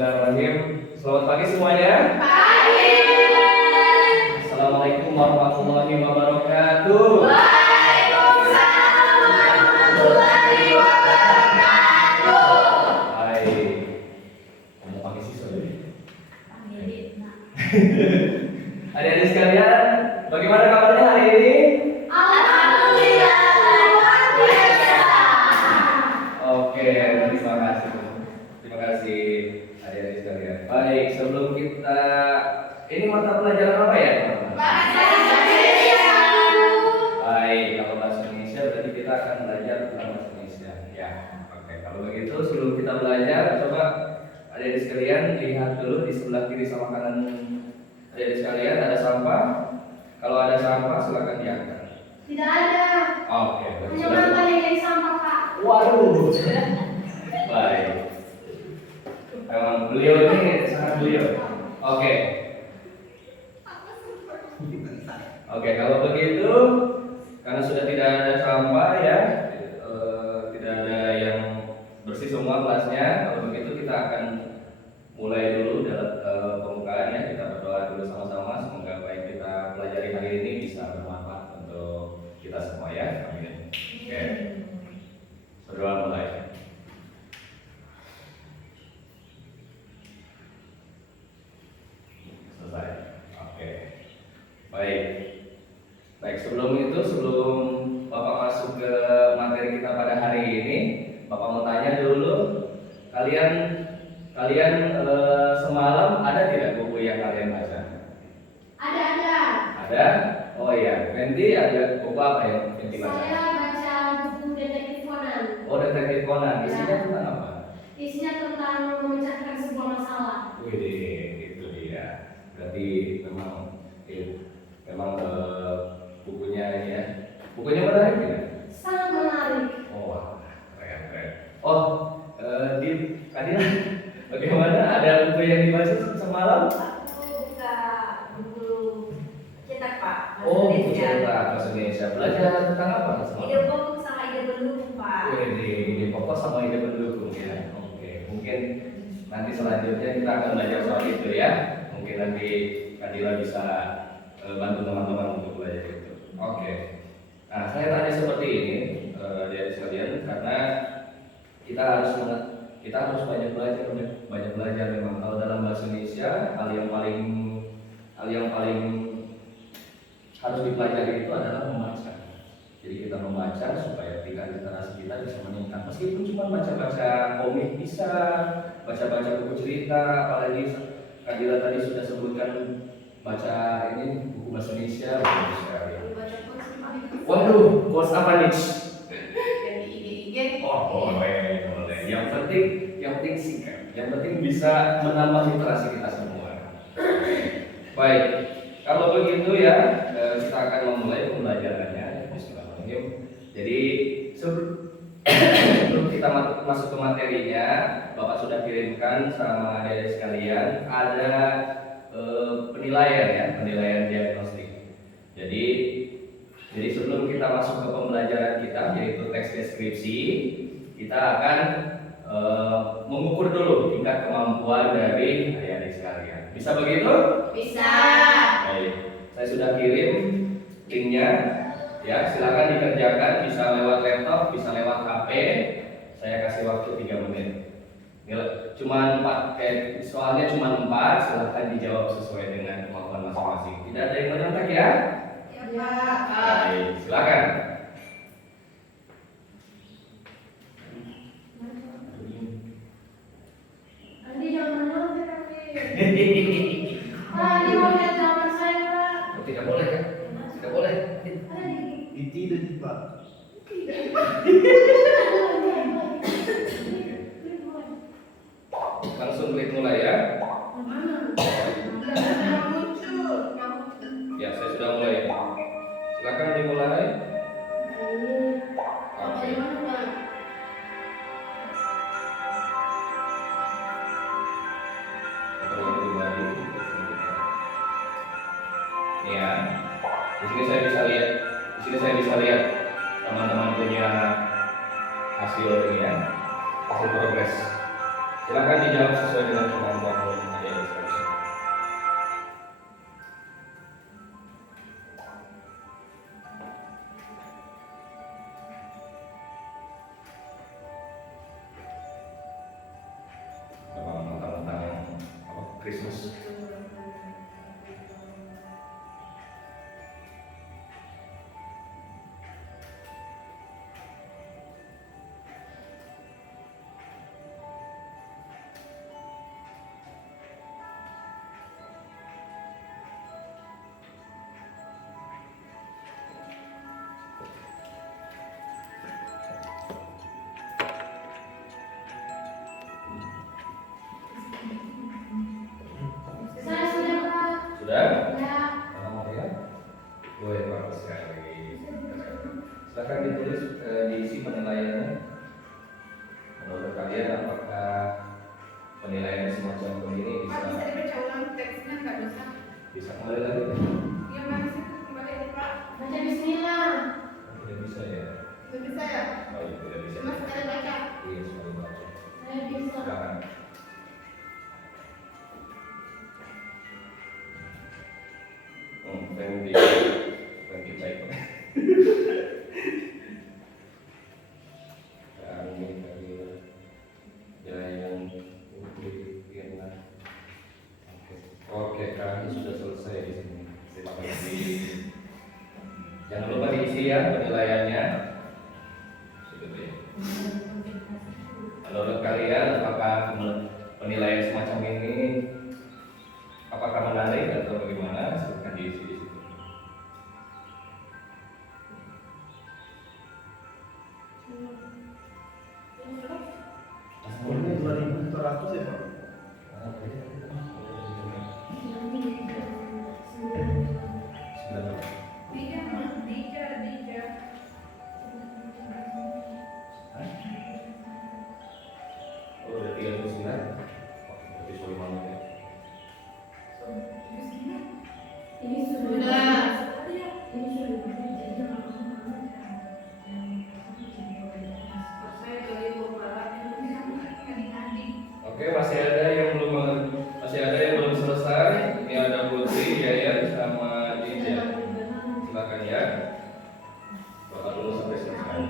Bismillahirrahmanirrahim. Selamat pagi semuanya. Pagi. Assalamualaikum warahmatullahi wabarakatuh. Waalaikumsalam warahmatullahi wabarakatuh. Baik. Selamat pagi siswa. Adik-adik sekalian, bagaimana kabarnya hari ini? Alhamdulillah luar biasa. Oke, terima kasih. Terima kasih adik-adik sekalian. Baik, sebelum kita ini mata pelajaran apa ya, teman-teman? Bahasa Indonesia. Baik, kalau bahasa Indonesia berarti kita akan belajar tentang bahasa Indonesia. Ya, oke. Kalau begitu sebelum kita belajar, coba adik-adik sekalian lihat dulu di sebelah kiri sama kanan adik-adik sekalian ada sampah. Kalau ada sampah silakan diangkat. Tidak ada. Oke, Hanya sudah. mantan yang jadi sampah, Pak. Waduh. Baik. Memang beliau ini sangat beliau. Oke. Oke, kalau begitu karena sudah tidak ada sampah ya, tidak ada yang bersih semua kelasnya. Kalau begitu kita akan mulai dulu dalam pembukaan ya. Kita berdoa dulu sama-sama. Semoga apa yang kita pelajari hari ini bisa bermanfaat untuk kita semua ya. Amin. Oke. Berdoa mulai. Selesai. Oke. Baik. Baik, sebelum Bapak masuk ke materi kita pada hari ini, Bapak mau tanya dulu, kalian semalam ada tidak buku yang kalian baca? Ada. Ada? Oh iya, Fendi ada buku apa yang Fendi baca? Saya baca buku Detektif Conan. Oh, Detektif Conan. Isinya Ya. tentang apa? Isinya tentang memecahkan sebuah masalah. Wih, itu dia. Berarti memang bukunya ini ya. Bukunya menarik ya? Sangat menarik. Oh, wah, keren. Oh, Kadina, bagaimana? Ada buku yang dibaca semalam? Aku buka buku cetak Pak. Oh, buku cetak bahasa Indonesia. Belajar tentang apa semalam? Ide pokok sama ide pendukung Pak. Ide pokok sama ide pendukung ya. Oke, mungkin nanti selanjutnya kita akan belajar soal itu ya. Mungkin nanti Kadila bisa bantu teman-teman untuk belajar itu. Oke. Nah, saya tanya seperti ini, dari sekalian, karena kita harus banyak belajar memang. Kalau dalam bahasa Indonesia, hal yang paling harus dipelajari itu adalah membaca. Jadi kita membaca supaya tingkat literasi kita bisa meningkat. Meskipun cuma baca-baca komik bisa, baca-baca buku cerita, apalagi Kadila tadi sudah sebutkan baca ini buku bahasa Indonesia. Baca kursi Pak. Waduh, quotes apa nih? Dari IG. Oh, boleh. Yang penting singkat. Yang penting bisa menambah literasi kita semua. Baik, kalau begitu ya, kita akan memulai pembelajarannya. Bismillahirrahmanirrahim. Jadi sebelum kita masuk ke materinya, Bapak sudah kirimkan sama adik-adik sekalian ada penilaian diagnostik. Jadi sebelum kita masuk ke pembelajaran kita yaitu teks deskripsi, kita akan mengukur dulu tingkat kemampuan dari adik-adik sekalian. Bisa begitu? Bisa. Baik, saya sudah kirim linknya. Ya, silakan dikerjakan. Bisa lewat laptop, bisa lewat HP. Saya kasih waktu 3 menit. Soalnya cuma 4. Silakan dijawab sesuai dengan kemampuan masing-masing. Tidak ada yang menyontek ya? Ya, Pak. Baik, silakan. Andi jangan menonton, Andi. Andi mau lihat jawaban saya, Pak. Oh, tidak boleh kan? Tidak boleh. Ada di Tidak Pak. Langsung klik mulai ya. mana? Ya, saya sudah mulai. Silakan dimulai. Apa di mana, Pak? Ya, di sini saya bisa lihat teman-teman punya hasil ini ya, hasil progres. Silakan dijawab sesuai dengan kemampuan adik-adik sekalian. Tentang apa Christmas. Saya sudah Pak. Sudah? Ya. Oh ya. Boleh bagus sekali. Silakan ditulis diisi penilaiannya. Menurut kalian apakah penilaian semacam ini Pak, bisa dibaca ulang teksnya nggak bisa? bisa kembali lagi? Iya mana sih kembali Pak? Baca bismillah. Tidak bisa ya. Nggak bisa ya? Oh iya, tidak bisa. Cuma sekali baca. Iya, sekali baca. Saya bisa. Silakan. Pengen baik. Oke, kami sudah selesai di sini. Terima kasih. Jangan lupa diisi ya penilaiannya. Begitu ya. Menurut kalian apakah penilaian semacam ini apakah menarik atau bagaimana? Silahkan diisi di situ. Ini 2.100 ya Pak? Dija. Oh, udah 39. Berarti sorry banget ya. Ini sudah. Sudah. Ini sudah. Saya dari beberapa Oke, masih ada yang belum selesai. Ini ada Putri, Yayan, sama Dinja. Silakan ya. Doa dulu sampai selesai.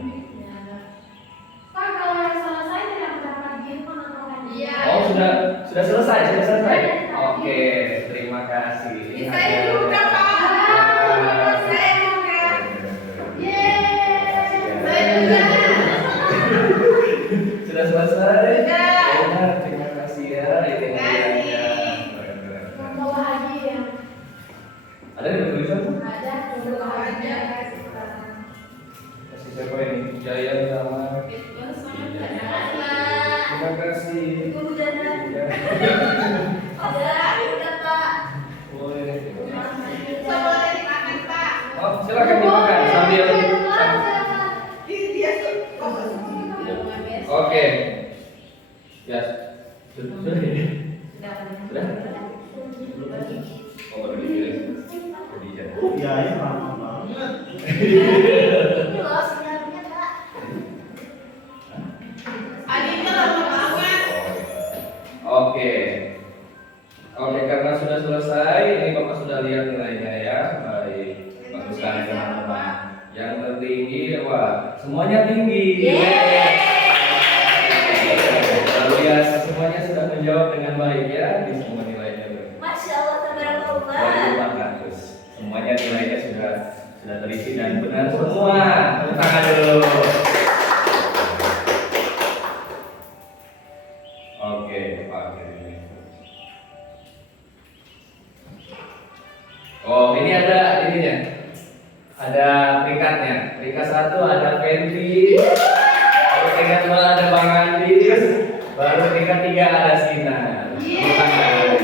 Pak, kalau yang selesai tidak mendapat gift atau hadiah? Oh, sudah selesai. Oke, terima kasih. Saya juga Pak. Saya juga. Saya juga. Sudah selesai. Sudah. Ya, terima kasih ya. Ini hadiahnya. Membawa hadiah. Ada yang bertulisan? Ada. Membawa hadiah. Kasih siapa ini? Jayan sama. Terima kasih. Ya. Boleh. Oh, silakan dimakan sambil. Oke. Ya. Sudah ini. Sudah. Oh, baru dikirim. Jadi jadi. Ya, ya lama banget. Ini loh sinyalnya Pak. Adiknya lama banget. Oke. Oke, karena sudah selesai, ini Bapak sudah lihat nilainya ya. Baik. Bagus sekali teman-teman. Yang tertinggi, wah, semuanya tinggi. Lalu ya, semuanya sudah menjawab dengan baik ya. Di semua nilainya berapa? Masya Allah, tabarakallah. 2400. Semuanya nilainya sudah terisi dan benar semua. Tepuk tangan dulu. Oke, Pak. Oh, ini ada ininya. Ada peringkatnya. Peringkat 1 ada Fendi. Lalu peringkat 2 ada Bang Andi. Baru peringkat 3 ada Sinar. Tepuk tangan.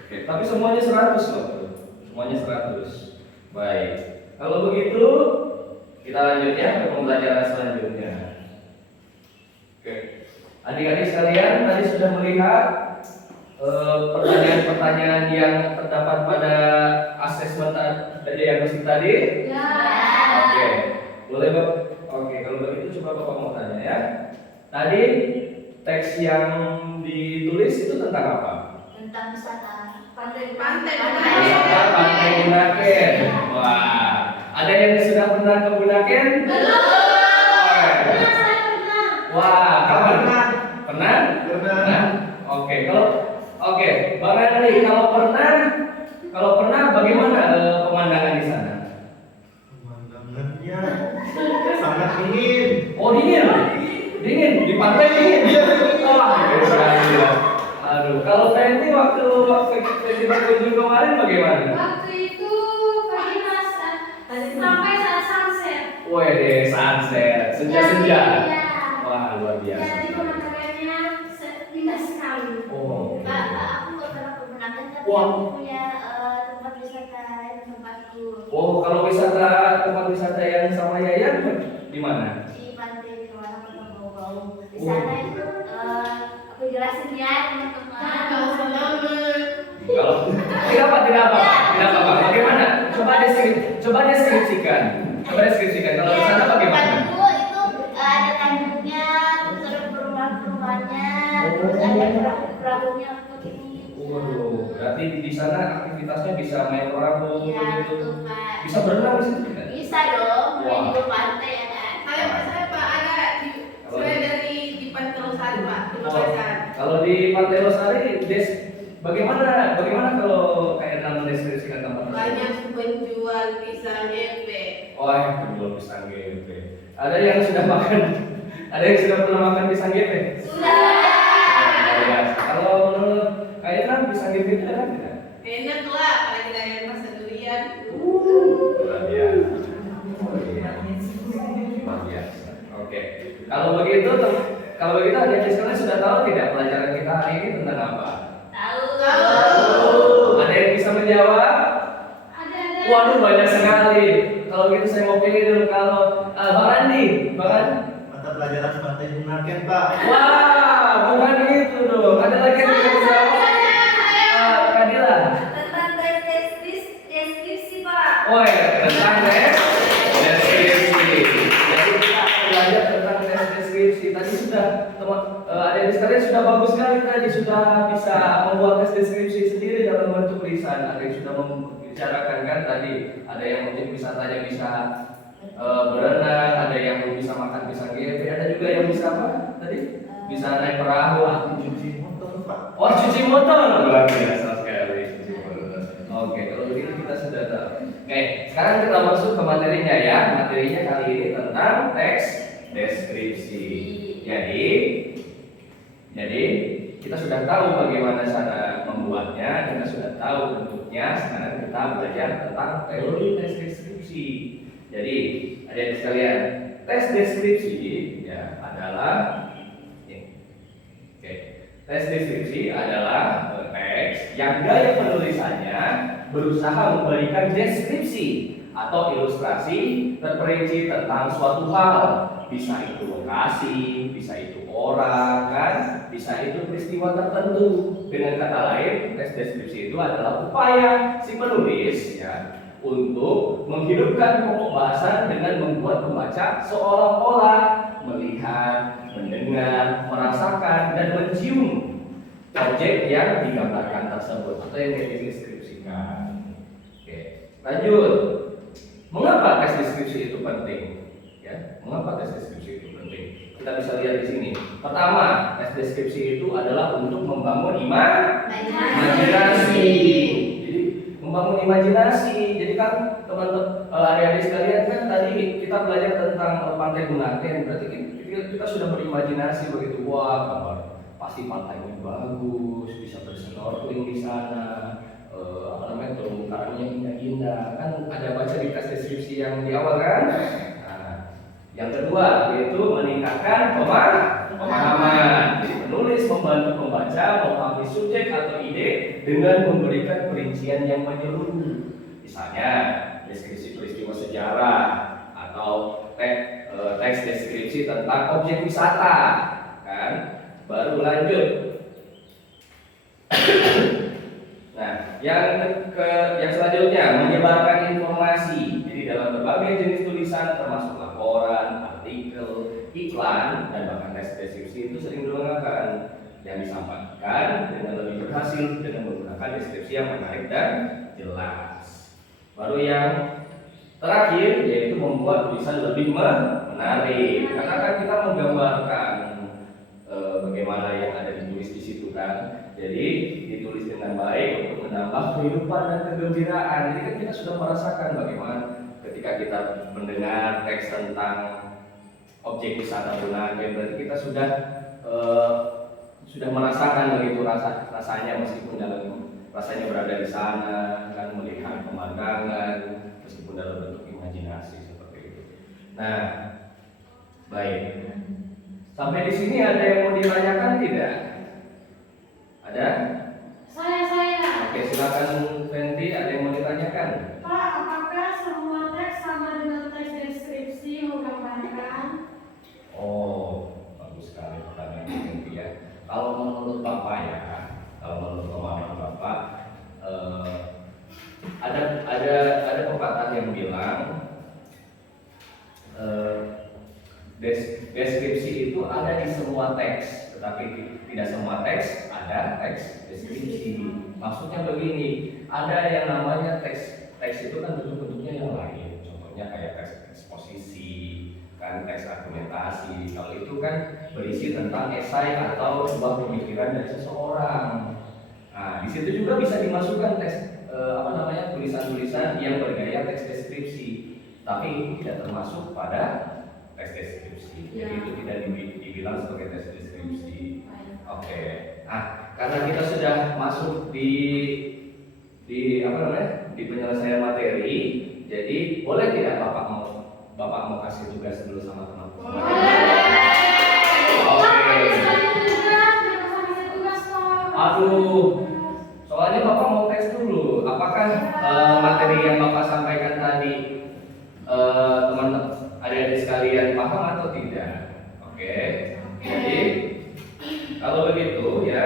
Oke, tapi semuanya 100 loh. Semuanya 100. Baik. Kalau begitu kita lanjut ya ke pembelajaran selanjutnya. Oke. Adik-adik sekalian tadi sudah melihat pertanyaan-pertanyaan yang terdapat pada asesmen diagnostik tadi. Ya. Oke. Boleh Bapak? Oke, kalau kalau begitu coba Bapak mau tanya ya. Tadi teks yang ditulis itu tentang apa? Tentang wisata Pantai Wisata Pantai Bunaken. Wah, ada yang sudah pernah ke Bunaken? Pernah, saya pernah. Wah, kapan? Pernah. Pernah? Pernah. Oke, Bang Andri, kalau pernah bagaimana pemandangan di sana? Pemandangannya sangat dingin. Oh dingin di pantai dingin. Wah, ya. Aduh, kalau Fenty waktu Fenty berkunjung kemarin bagaimana? Waktu itu pagi mas sampai saat sunset. Wih, sunset, senja-senja. Iya. Wah, luar biasa. Jadi pemandangannya indah sekali. Oh. Pak, aku nggak pernah ke Bunaken tapi Wah. aku punya tempat wisata di tempatku Oh, kalau tempat wisata yang sama Yayan di mana? di Pantai Kawana Kota Bau-Bau. Di sana itu aku jelasin ya teman-teman. Kalau tidak apa. Bagaimana? Coba deskripsikan. Kalau di sana bagaimana? Tempatku itu ada tanduknya, terus ada perumahan-perumahannya, terus ada perahu-perahunya begini. Waduh, berarti di sana aktivitasnya bisa main perahu Iya, begitu. betul Pak. Bisa berenang di situ tidak? Bisa dong, Wah. main di pantai ya kan. Saya Pak ada saya dari di Pantai Losari Pak di Makassar. Kalau di Pantai Losari, bagaimana kalau kayak mendeskripsikan tempat tersebut? Banyak penjual pisang epe. Oh, yang penjual pisang gepe. Ada yang sudah pernah makan pisang gepe? Sudah. Kalau menurut kayaknya pisang gepe itu enak tidak? Enak lah, apalagi dari yang rasa durian. Luar biasa. Luar biasa. Oke. Kalau begitu adik-adik sekalian sudah tahu tidak pelajaran kita hari ini tentang apa? Tahu. Ada yang bisa menjawab? Ada. Waduh, banyak sekali. Kalau gitu saya mau pilih dulu kalau Bang Andi. Mata pelajaran Pantai Bunaken, Pak. Wah, bukan itu dong. Ada lagi yang bisa menjawab? Kadila. Tentang deskripsi Pak. Oh ya, tentang deskripsi. Jadi kita akan belajar tentang deskripsi. Tadi sudah adik-adik sekalian sudah bagus sekali tadi sudah bisa membuat deskripsi sendiri dalam bentuk tulisan. Ada yang sudah membicarakan kan tadi. Ada yang mungkin wisatanya bisa berenang, ada yang bisa makan pisang gepe, ada juga yang bisa apa tadi? Bisa naik perahu. Cuci motor, Pak. Oh, cuci motor. Luar biasa sekali cuci motor. Oke, kalau begitu kita sudah tahu. Oke, sekarang kita masuk ke materinya ya. Materinya kali ini tentang teks deskripsi. Jadi kita sudah tahu bagaimana cara membuatnya, kita sudah tahu bentuknya. Sekarang kita belajar tentang teori teks deskripsi. Jadi, adik-adik sekalian, teks deskripsi ya adalah teks deskripsi adalah teks yang gaya penulisannya berusaha memberikan deskripsi atau ilustrasi terperinci tentang suatu hal. Bisa itu lokasi, bisa itu orang, kan? Bisa itu peristiwa tertentu. Dengan kata lain, teks deskripsi itu adalah upaya si penulis ya untuk menghidupkan pokok bahasan dengan membuat pembaca seolah-olah melihat, mendengar, merasakan, dan mencium objek yang digambarkan tersebut atau yang dideskripsikan. Oke, lanjut. Mengapa teks deskripsi itu penting? Ya, mengapa teks deskripsi itu penting? Kita bisa lihat di sini. Pertama, teks deskripsi itu adalah untuk membangun imajinasi. Jadi membangun imajinasi. Jadi kan teman-teman adik-adik sekalian kan tadi kita belajar tentang Pantai Bunaken. Berarti kita sudah berimajinasi begitu. Wah, pasti pantainya bagus, bisa bersnorkeling di sana. Terumbu karangnya indah-indah. Kan ada baca di teks deskripsi yang di awal kan? Yang kedua yaitu meningkatkan pemahaman. Jadi penulis membantu pembaca memahami subjek atau ide dengan memberikan perincian yang menyeluruh. Misalnya deskripsi peristiwa sejarah atau teks deskripsi tentang objek wisata, kan? Baru lanjut. Nah, yang selanjutnya menyebarkan informasi. Jadi dalam berbagai berbagai jenis tulisan termasuk laporan, artikel, iklan, dan bahkan tes deskripsi itu sering berulang yang disampaikan dengan lebih berhasil dengan menggunakan deskripsi yang menarik dan jelas. Baru yang terakhir yaitu membuat tulisan lebih menarik, karena kan kita menggambarkan bagaimana yang ada ditulis di situ kan. Jadi ditulis dengan baik untuk menambah kehidupan dan kegembiraan. Jadi kan kita sudah merasakan bagaimana ketika kita mendengar teks tentang objek wisata Bunaken, berarti kita sudah merasakan begitu rasanya, meskipun dalam rasanya berada di sana kan, melihat pemandangan meskipun dalam bentuk imajinasi seperti itu. Nah, baik. Sampai di sini ada yang mau ditanyakan tidak? Ada? Saya. Oke, silakan Fenty, ada yang mau ditanyakan? Pak, apakah semua teks sama dengan teks deskripsi menggambarkan? Oh, bagus sekali pertanyaan Fenty ya. Kalau menurut Bapak ya, kalau menurut pemahaman Bapak, ada pepatah yang bilang deskripsi itu ada di semua teks, tetapi tidak semua teks ada teks deskripsi. Maksudnya begini, ada yang namanya teks itu kan bentuk-bentuknya yang lain. Contohnya kayak teks eksposisi, kan teks argumentasi. Kalau itu kan berisi tentang esai atau sebuah pemikiran dari seseorang. Nah, di situ juga bisa dimasukkan teks tulisan-tulisan yang bergaya teks deskripsi, tapi itu tidak termasuk pada teks deskripsi. Jadi itu tidak dibilang sebagai teks deskripsi. Oke. Nah, karena kita sudah masuk di penyelesaian materi, jadi boleh tidak Bapak mau kasih tugas dulu sama teman-teman? Oke. Aduh, soalnya Bapak mau tes dulu. Apakah materi yang Bapak sampaikan tadi teman-teman adik-adik sekalian paham atau tidak? Oke. Jadi kalau begitu ya,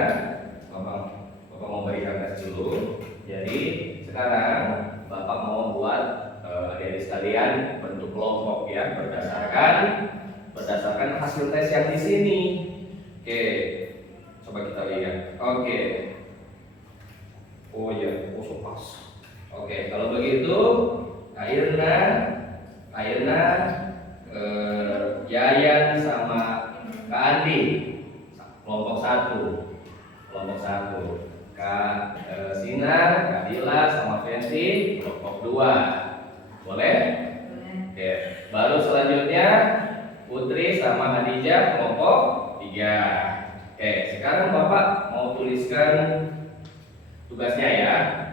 Bapak mau berikan tes dulu. Jadi sekarang Bapak mau buat adik-adik sekalian bentuk kelompok ya, berdasarkan hasil tes yang di sini. Oke, coba kita lihat. Oke. Oh iya, so pas. Oke, kalau begitu Airna, Yayan sama Kak Andi kelompok 1, Kak Sinar, Kak Dila sama Fenty kelompok 2. Boleh? Oke. Baru selanjutnya Putri sama Hadijah kelompok 3. Oke, sekarang Bapak mau tuliskan tugasnya ya.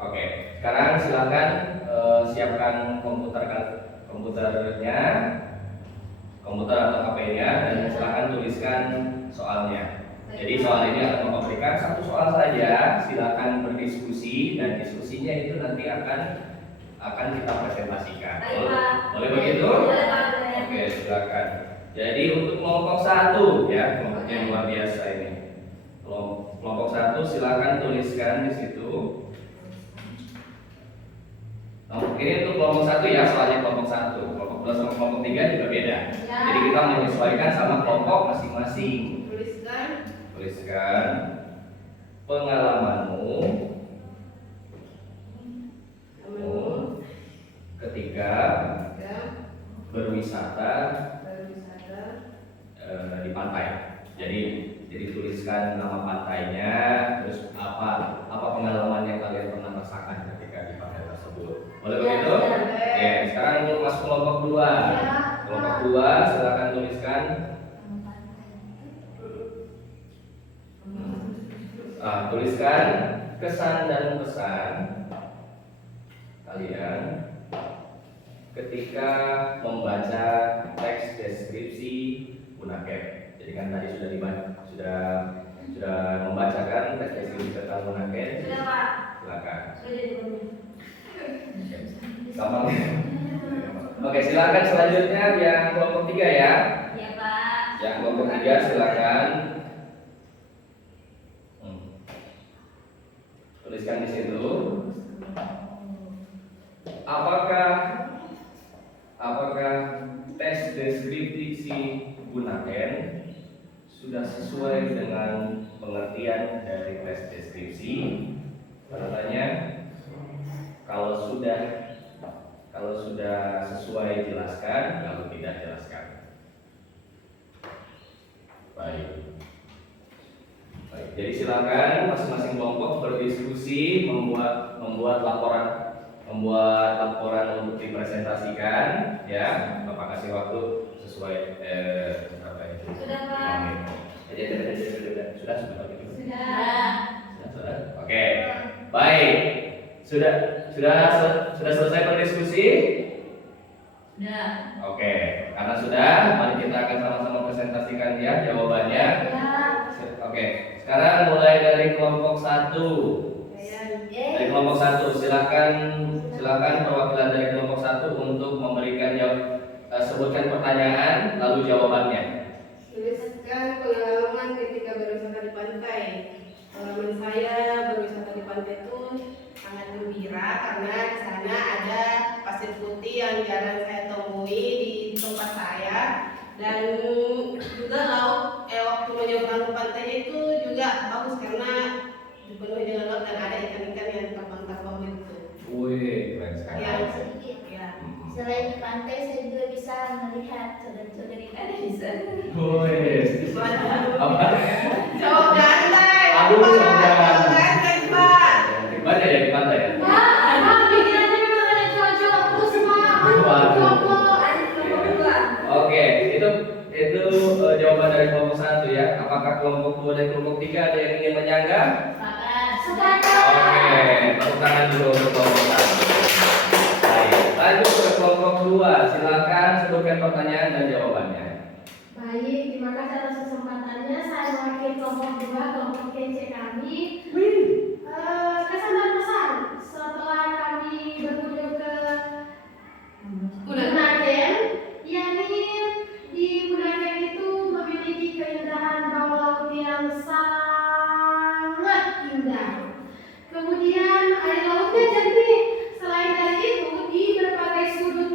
Oke, sekarang silakan siapkan komputernya, komputer atau HP-nya, dan silakan tuliskan soalnya. Jadi soal ini akan Bapak berikan satu soal saja, silakan berdiskusi, dan diskusinya itu nanti akan kita presentasikan. Boleh begitu? Oke, silakan. Jadi untuk kelompok 1 ya, kelompok yang luar biasa ini. Kelompok 1 silakan tuliskan di situ. Ini untuk kelompok 1 ya, soalnya kelompok 1. Kelompok 2 sama kelompok 3 juga beda. Jadi kita menyesuaikan sama kelompok masing-masing. Tuliskan pengalamanmu ketika berwisata di pantai. Jadi tuliskan nama pantainya, terus apa pengalaman yang kalian pernah rasakan ketika di pantai tersebut. Boleh begitu? Oke, sekarang untuk masuk kelompok 2. Kelompok 2 silakan tuliskan tuliskan kesan dan pesan kalian ketika membaca teks deskripsi Bunaken. Jadi kan tadi sudah membacakan teks deskripsi tentang Bunaken. Sudah, Pak. Silakan. Sudah. Gampang. Oke, silakan selanjutnya yang kelompok 3 ya. Iya, Pak. Yang kelompok 3 silakan. Tuliskan di situ. Apakah sudah sesuai dengan pengertian dari tes deskripsi, katanya kalau sudah sesuai jelaskan, kalau tidak jelaskan. Baik. Jadi silakan masing-masing kelompok berdiskusi, membuat laporan untuk dipresentasikan, ya. Bapak kasih waktu sesuai berapa itu? Sudah, Pak. Sudah. Sudah. Oke. Baik. Sudah selesai berdiskusi? Sudah. Oke. Karena sudah, mari kita akan sama-sama presentasikan ya jawabannya. Ya. Oke. Sekarang mulai dari kelompok 1. Dari kelompok 1, silakan perwakilan dari kelompok 1 untuk memberikan sebutkan pertanyaan lalu jawabannya. Tuliskan pengalaman ketika berwisata di pantai. Pengalaman saya berwisata di pantai itu sangat gembira karena di sana ada pasir putih yang jarang saya temui di tempat saya, dan juga waktu menyeberang ke pantainya itu juga bagus karena dipenuhi dengan laut dan ada ikan-ikan yang terbang-terbang gitu. Wih, keren sekali. Yang sedikit. Ya. Selain di pantai, saya juga bisa melihat saudara-saudara ikan di sana. Wih. Apa? Cowok ganteng. Aduh, Pak. cowok ganteng. Cowok ganteng, Pak. Banyak ya di pantai ya? Pak, pikirannya memang ada cowok-cowok terus, Pak. Waduh. Cowok. Oke, itu jawaban dari kelompok 1 ya. Apakah kelompok 2 dan kelompok 3 ada yang ingin menyanggah? Oke, tepuk tangan dulu untuk kelompok 1. Baik, lanjut ke kelompok 2. Silakan sebutkan pertanyaan dan jawabannya. Baik, terima kasih atas kesempatannya. Saya mewakili kelompok 2, kelompok kece kami. Kesan dan pesan setelah kami berkunjung ke Bunaken, yakni di Bunaken itu memiliki keindahan bawah laut yang sangat indah. Kemudian air lautnya jernih. Selain dari itu, di berbagai sudut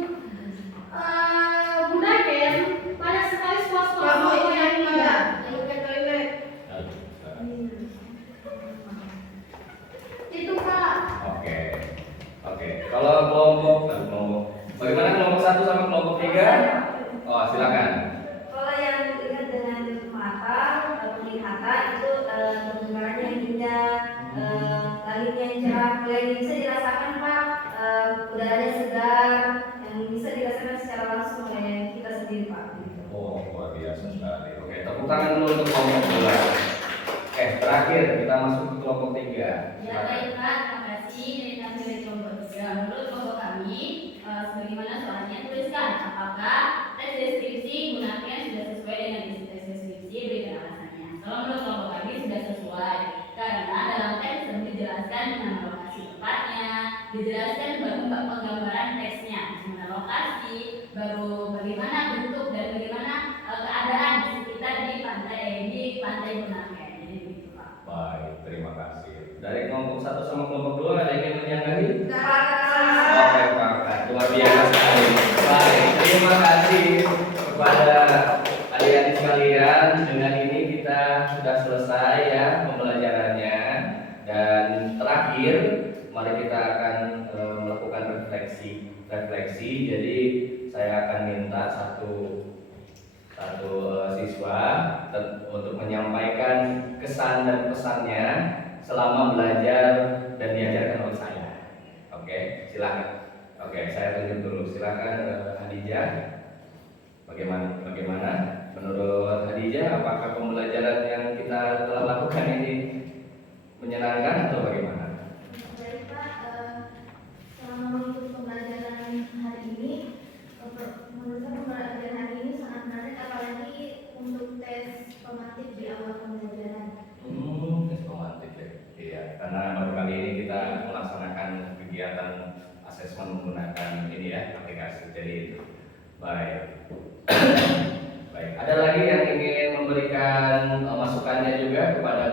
Bunaken banyak sekali spot-spot Kamu foto ini yang indah. Ayo ke toilet. Itu Pak. Oke. Kalau kelompok bagaimana kelompok 1 sama kelompok 3? Oh, silakan. Kalau yang dilihat dengan mata, penglihatan itu gambarannya yang indah, langitnya yang cerah, yang bisa dirasakan Pak, udaranya segar, yang bisa dirasakan secara langsung oleh kita sendiri Pak. Oh, luar biasa sekali. Oke, tepuk tangan dulu untuk kelompok 2. Terakhir kita masuk ke kelompok 3. Ya baik Pak, terima kasih. Dari kami dari kelompok 3. Menurut kelompok kami, sebagaimana soalnya tuliskan apakah tes deskripsi gunakan sudah sesuai dengan isi tes deskripsi, berikan alasannya. Kalau menurut kelompok kami sudah sesuai karena dalam tes tersebut dijelaskan nama lokasi tempatnya, dijelaskan baru penggambaran teksnya, mana lokasi, baru bagaimana bentuk dan bagaimana keadaan di sekitar di pantai Bunaken. Jadi begitu Pak. Baik, terima kasih. Dari kelompok 1 sama kelompok 2 ada yang ingin menyanggahi? Nah, Oke, Pak. Luar biasa sekali. Baik, terima kasih kepada adik-adik sekalian. Dengan ini kita sudah selesai ya pembelajarannya. Dan terakhir, mari kita akan melakukan refleksi. Jadi saya akan minta satu siswa untuk menyampaikan kesan dan pesannya selama belajar dan diajarkan oleh saya. Oke, silakan. Oke, saya tunjuk dulu. Silakan Hadijah. Bagaimana menurut Hadijah? Apakah pembelajaran yang kita telah lakukan ini menyenangkan atau bagaimana? Baik Pak, selama mengikuti pembelajaran hari ini, menurut saya pembelajaran hari ini sangat menarik, apalagi untuk tes formatif di awal pembelajaran. Tes formatif ya. Iya, karena baru kali ini kita melaksanakan kegiatan asesmen menggunakan ini ya aplikasi. Jadi baik. Baik. Ada lagi yang ingin memberikan masukannya juga kepada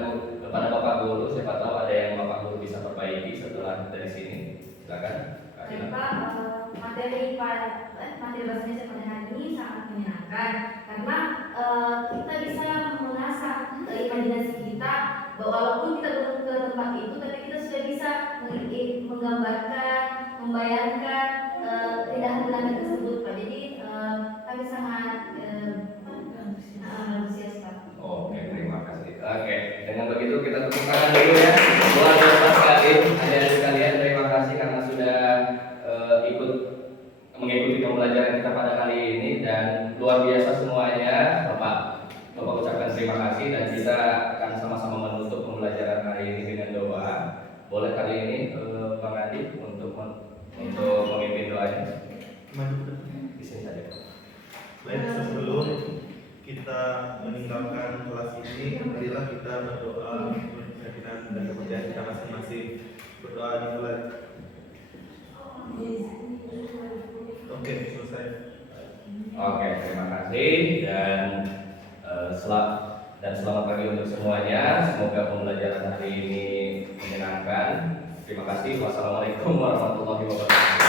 Bapak Guru. Siapa tahu ada yang Bapak Guru bisa perbaiki setelah dari sini. Silakan. Kak Ila. Pak, materi bahasa Indonesia pada hari ini sangat menyenangkan karena kita bisa mengasah imajinasi kita bahwa walaupun kita belum ke tempat itu tapi kita sudah bisa menggambarkan, membayangkan keindahan belanda tersebut Pak. Jadi kami sangat antusias Pak. Oke, terima kasih. Oke, dengan begitu kita tepuk tangan dulu ya. Luar biasa sekali, adik-adik sekalian. Terima kasih karena sudah ikut mengikuti pembelajaran kita pada kali ini dan luar biasa semuanya. Bapak ucapkan terima kasih dan kita akan sama-sama menutup pembelajaran hari ini dengan doa. Boleh kali ini Bang Adi untuk memimpin doanya. Di sini saja. Baik, sebelum kita meninggalkan kelas ini, marilah kita berdoa untuk keyakinan dan kepercayaan kita masing-masing. Berdoa dimulai. Oke, selesai. Oke, terima kasih dan selamat pagi untuk semuanya. Semoga pembelajaran hari ini menyenangkan. Terima kasih. Wassalamualaikum warahmatullahi wabarakatuh.